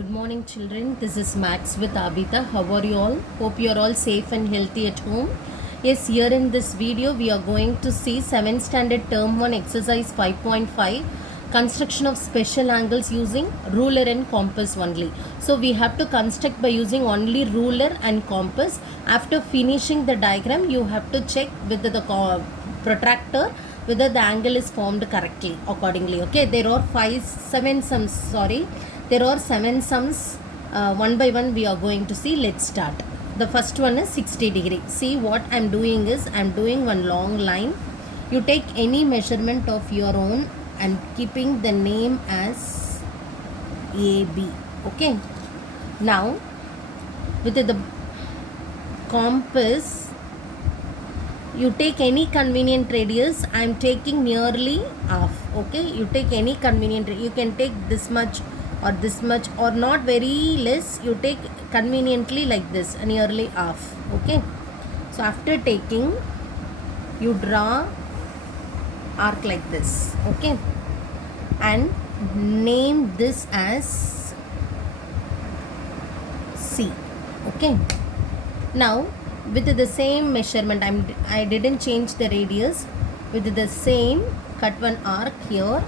Good morning, children. This is Max with Abita. How are you all? Hope you are all safe and healthy at home. Yes, here in this video, we are going to see 7th standard term 1 exercise 5.5 construction of special angles using ruler and compass only. So, we have to construct by using only ruler and compass. After finishing the diagram, you have to check with the protractor whether the angle is formed correctly accordingly. Okay, there are 7 sums. There are 7 sums. One by one we are going to see. Let's start. The first one is 60 degree. See, what I am doing is I am doing one long line. You take any measurement of your own and keeping the name as AB. Okay. Now with the compass, you take any convenient radius. I am taking nearly half. Okay, you take any convenient, you can take this much or this much or not very less. You take conveniently like this, nearly half. Okay, so after taking, you draw arc like this. Okay, and name this as C. Okay, now with the same measurement, I didn't change the radius. With the same, cut one arc here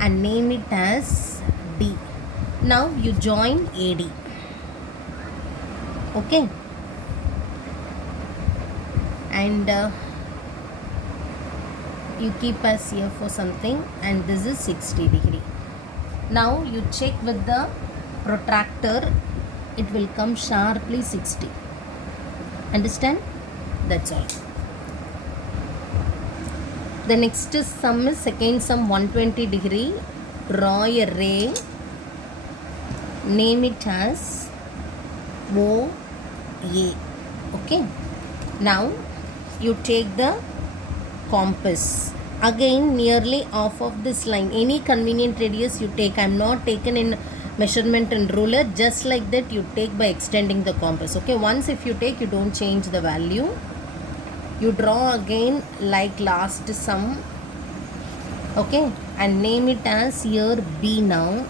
and name it as D. Now you join AD. Okay, and you keep as here for something, and this is 60 degree. Now you check with the protractor, it will come sharply 60. Understand? That's all. The next sum is second sum 120 degree. Draw a ray. Name it as OA. Okay. Now you take the compass. Again nearly half of this line. Any convenient radius you take. I am not taken in measurement and ruler, just like that you take by extending the compass. Okay, once if you take, you don't change the value. You draw again like last sum. Okay, and name it as here B now,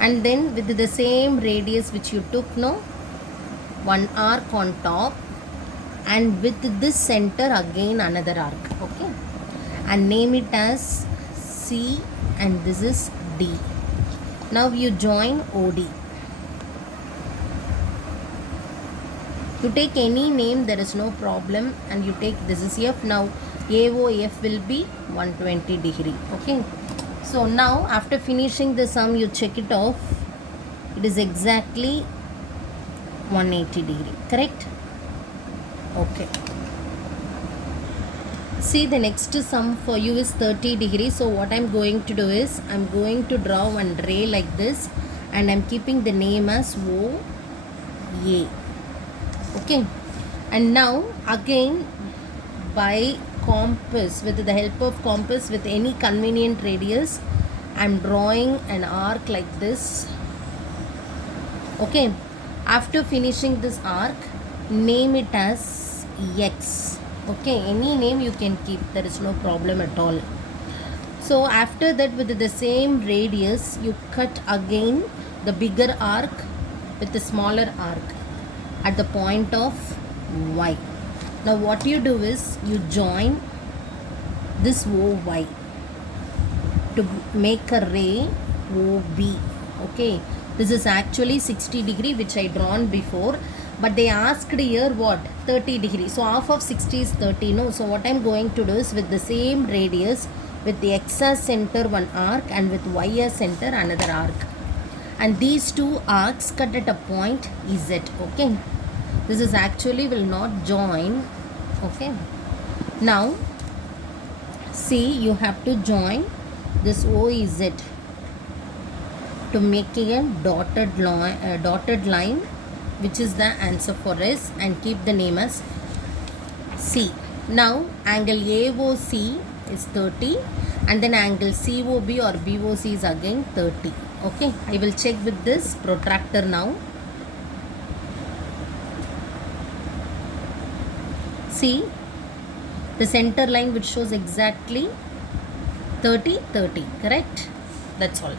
and then with the same radius which you took, no, one arc on top, and with this center again another arc. Okay, and name it as C, and this is D. Now you join OD. You take any name, there is no problem, and you take this is F. Now AOF will be 120 degree. Okay. So now after finishing the sum, you check it off. It is exactly 180 degree. Correct? Okay. See, the next sum for you is 30 degree. So what I am going to do is I am going to draw one ray like this, and I am keeping the name as OA. Okay, and now again by compass, with the help of compass with any convenient radius, I am drawing an arc like this. Okay, after finishing this arc, name it as X. Okay, any name you can keep, there is no problem at all. So after that, with the same radius, you cut again the bigger arc with the smaller arc at the point of Y. Now what you do is you join this OY to make a ray OB. Okay, this is actually 60 degree which I drawn before, but they asked here what, 30 degree. So half of 60 is 30, no. So what I am going to do is with the same radius, with the X as center one arc, and with Y as center another arc, and these two arcs cut at a point Z. Okay, this is actually will not join. Okay, now see, you have to join this OZ to make a dotted line, which is the answer for us, and keep the name as C. Now angle AOC is 30, and then angle COB or BOC is again 30. Okay, I will check with this protractor now. See, the center line which shows exactly 30, 30, correct? That's all.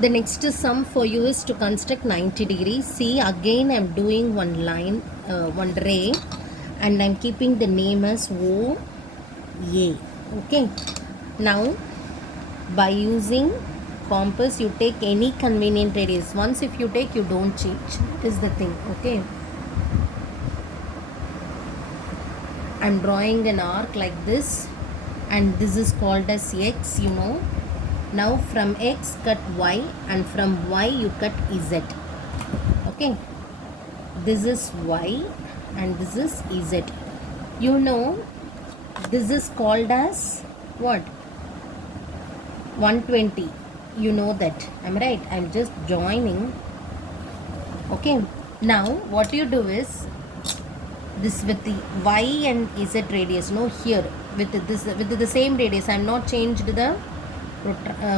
The next sum for you is to construct 90 degrees. See, again I'm doing one line, one ray, and I'm keeping the name as OA. Okay, now by using compass, you take any convenient radius. Once if you take, you don't change, is the thing. Okay, I'm drawing an arc like this, and this is called as X, you know. Now from X cut Y, and from Y you cut Z. Okay, this is Y and this is Z. You know, this is called as what? 120. You know that, am I right? I'm just joining. Okay, now what you do is this with the Y and Z radius, no, here with this, with the same radius, I'm not changed the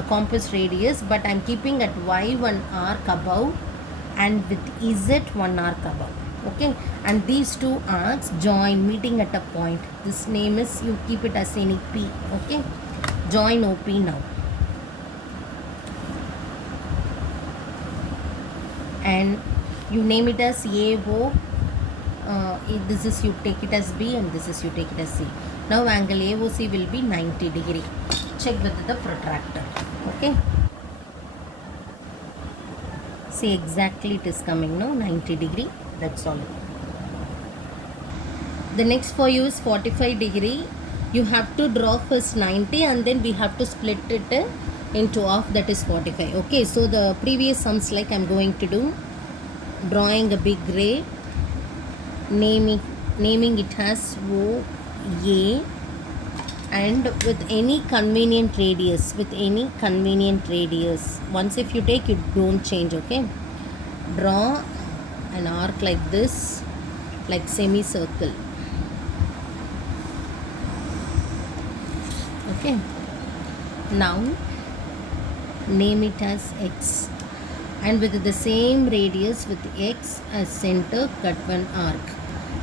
compass radius, but I'm keeping at Y one arc above and with Z one arc above. Okay, and these two arcs join, meeting at a point. This name is, you keep it as any P. Okay, join OP now, and you name it as AO. This is, you take it as B, and this is, you take it as C. Now angle AOC will be 90 degree. Check with the protractor. Okay, see, exactly it is coming now, 90 degree. That's all. The next for you is 45 degree. You have to draw first 90, and then we have to split it into half, that is 45. Okay, so the previous sums like I'm going to do, drawing a big ray, naming it as OA, and with any convenient radius, once if you take, you don't change. Okay, draw an arc like this, like semicircle. Okay, now name it as X, and with the same radius, with X as center, cut one arc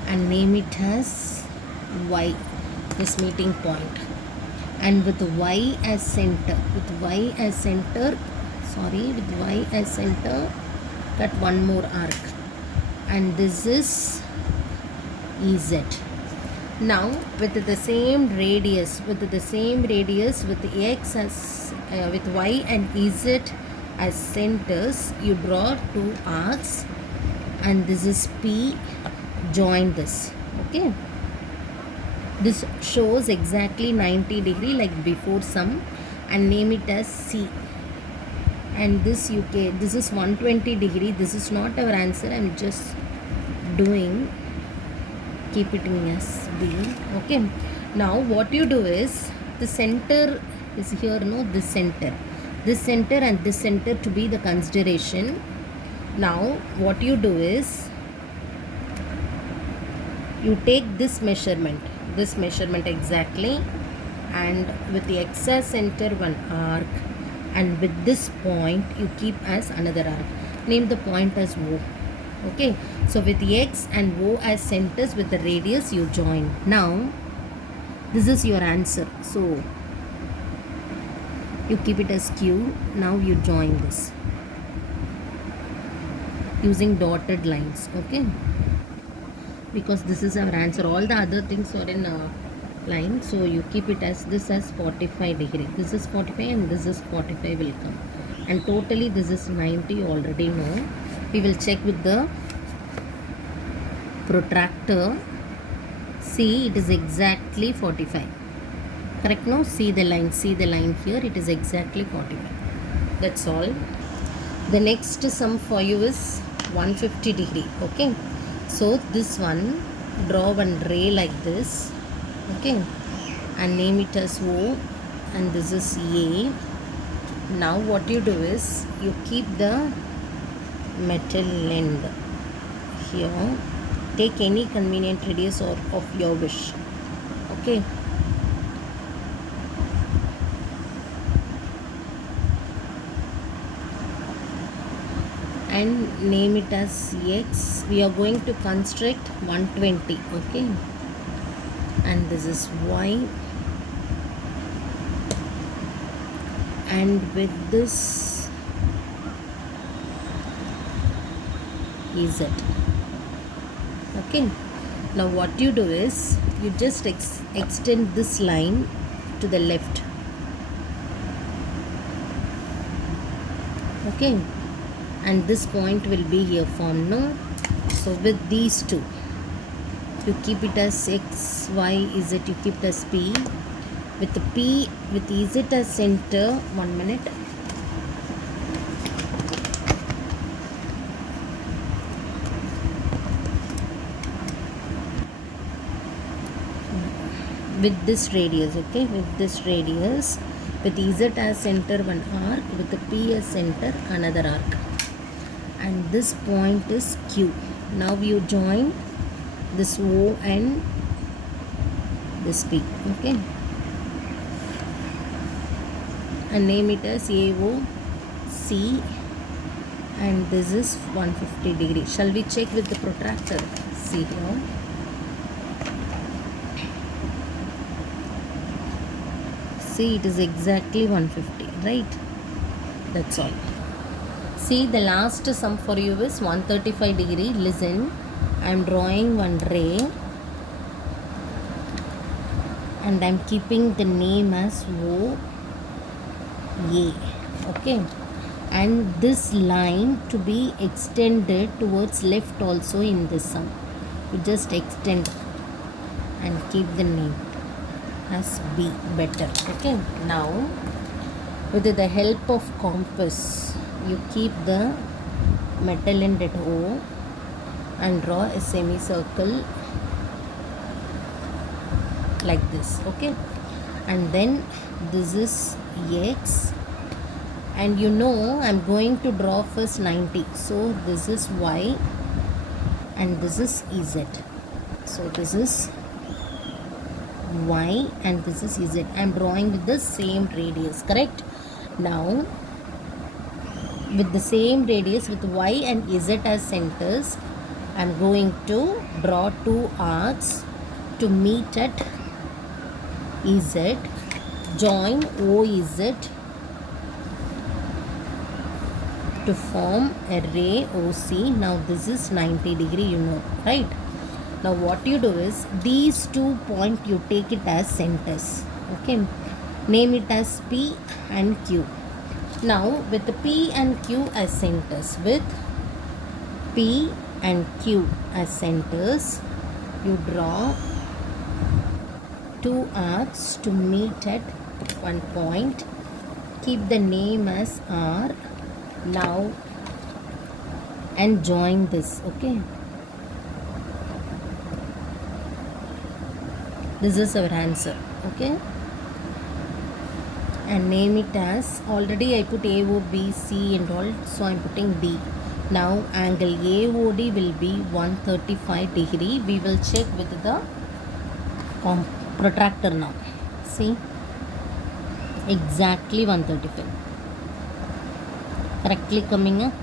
and name it as Y, this meeting point, and with Y as center, with Y as center, cut one more arc, and this is EZ. Now with the same radius, with X as with Y and EZ as centers, you draw two arcs, and this is P, join this. Okay, this shows exactly 90 degree like before sum, and name it as C, and this this is 120 degree. This is not our answer, I'm just doing, keep it in as B. Okay, now what you do is, the center is here, no, this center and this center to be the consideration. Now what you do is, you take this measurement exactly, and with the X as center, one arc, and with this point you keep as another arc. Name the point as O. Okay, so with the X and O as centers, with the radius, you join. Now this is your answer, so you keep it as Q. Now you join this using dotted lines. Okay, because this is our answer, all the other things are in a line, so you keep it as this as 45 degree. This is 45 and this is 45 will come, and totally this is 90, you already know. We will check with the protractor. See, it is exactly 45. Correct? No, see the line here, it is exactly 45. That's all. The next sum for you is 150 degree. Okay, so this one, draw one ray like this. Okay, and name it as O, and this is A. Now what you do is, you keep the metal end here, take any convenient radius or of your wish. Okay, and name it as X. We are going to construct 120. Okay, and this is Y, and with this EZ. Okay, now what you do is you just extend this line to the left. Okay, and this point will be here formed, no? So with these two, you keep it as X, Y, Z, you keep it as P. With the P, with EZ as center, 1 minute. With this radius, okay, with this radius, with EZ as center, one arc, with the P as center, another arc. And this point is Q. Now you join this O and this P, okay, and name it as AOC, and this is 150 degree. Shall we check with the protractor? See here. See, it is exactly 150, right? That's all. See, the last sum for you is 135 degree. Listen, I am drawing one ray and I am keeping the name as OA. Okay, and this line to be extended towards left also in this sum. You just extend and keep the name as B, better. Okay, now with the help of compass, you keep the metal end at O and draw a semicircle like this. Okay, and then this is X, and you know I'm going to draw first 90, so this is Y and this is EZ. So this is Y and this is EZ. I'm drawing with the same radius, correct? Now with the same radius, with Y and Z as centers, I'm going to draw two arcs to meet at EZ, join OEZ to form a ray OC. Now this is 90 degree, you know, right? Now what you do is these 2 points you take it as centers. Okay, name it as P and Q. Now with the P and Q as centers, with P and Q as centers, you draw two arcs to meet at one point. Keep the name as R now and join this. Okay, this is our answer. Okay, and name it as, already I put AOBC and all, so I'm putting B. Now angle AOD will be 135 degree. We will check with the protractor now. See, exactly 135, correctly coming up.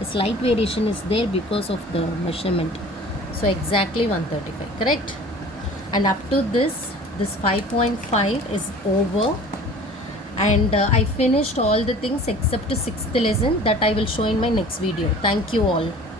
A slight variation is there because of the measurement, so exactly 135, correct? And up to this 5.5 is over, and I finished all the things except the 6th lesson that I will show in my next video. Thank you all.